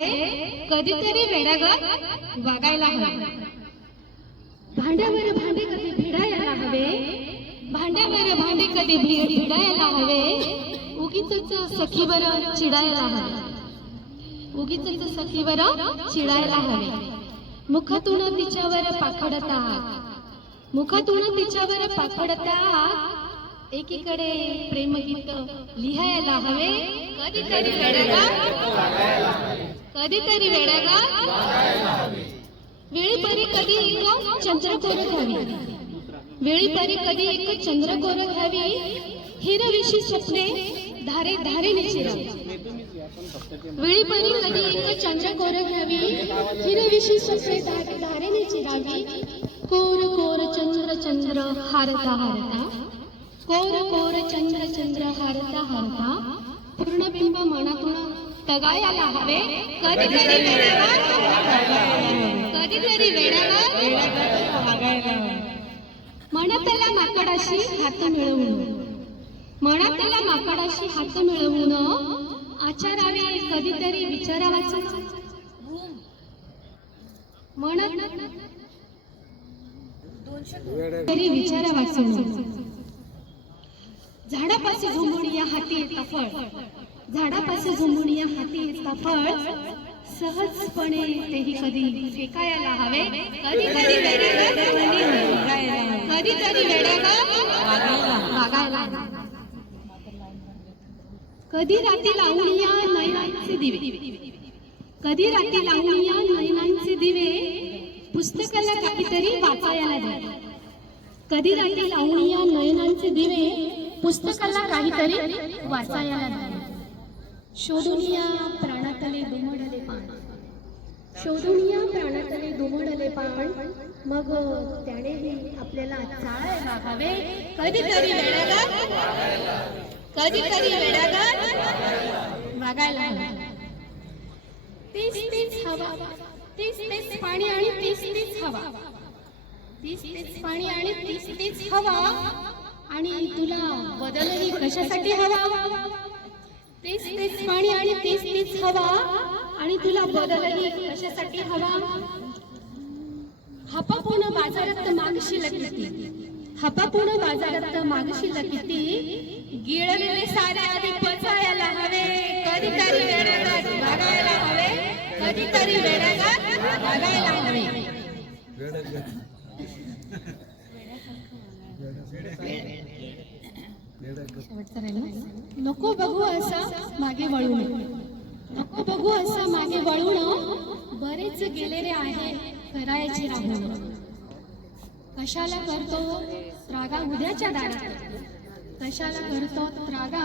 कधीतरी वेडागत वागायला हवे. भांड्यावर भांडे कधी भिडायला हवे? भांड्यावर भांडे कधी भिडायला हवे? उगीच सखीवर चिडायला हवे. उगीच सखीवर चिडायला हवे. मुखातून तिच्यावर पाखडत आहात मुखातून तिच्यावर पाखडत आहात एकीकडे प्रेमगीत लिहायला हवे. कधीतरी वेडागत कधीतरी वेडागा वेळी परी कधी एक चंद्रकोर घ्यावी. वेळी परी कधी एक चंद्रकोर घ्यावी हिरविशी स्वप्ने धारे धारे निचिरा वेळी परी कधी एक चंद्रकोर घ्यावी हिरविशी स्वप्ने धारे धारे चिरावी. कोर कोर चंद्र चंद्र हारता हारता. कोर कोर चंद्र चंद्र हारता हारता. पूर्णबिंब मनात तगायला हवे कधीतरी कधी कधी वेडागा मनातल्या माकडाशी हात मिळवून. मनातल्या माकडाशी हात मिळवून आचारावे कधीतरी विचारावाच. म्हणत तरी विचारावाच. झाडापाशी झोमून या हाती येता फळ झाडापाशी झोंबुणी या हाती येतात फळ सहजपणे तेही कधी फेकायला हवे? कधी कधी कधी कधी वागायला कधी लावून या नयनांचे दिवे? कधी रात्री लावणीया नयनांचे दिवे? पुस्तकाला काहीतरी वाचायला द्या. कधी रात्री लावणीया नयनांचे दिवे? पुस्तकाला काहीतरी वाचायला द्या. शोधून या प्राणातले दुमडले पाण शोधून या प्राणातले दुमडले पाण मग त्यानेही आपल्याला चाळ हवे कधीतरी वेळागात कधीतरी वेळागात वागायला तीस तीस हवा. तीस तीस पाणी आणि तीस तीस हवा. तीस तीस पाणी आणि तीस तीस हवा. आणि तुला बदलही कशासाठी हवा? तेच तेच पाणी आणि तेच तेच हवा आणि तुला बदलही कशासाठी हवा. हपापून बाजारात मागशी लकिती हपापून बाजारात मागशी लकिती गिळलेले सारे आधी पचायला हवे. कधीतरी वेळागात वागायला हवे. कधीतरी वेळागात वागायला हवे. शेवटचा राहिला. नको बघू असा मागे वळून नको बघू असा मागे वळून बरेच गेलेले आहे करायचे राहून कशाला करतो त्रागा उद्याच्या दारात? कशाला करतो त्रागा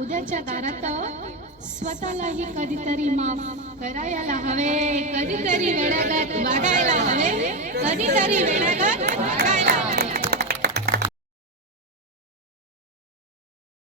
उद्याच्या दारात? स्वतःलाही कधीतरी माफ करायला हवे कधीतरी वेळागत वागायला हवे कधीतरी वेळा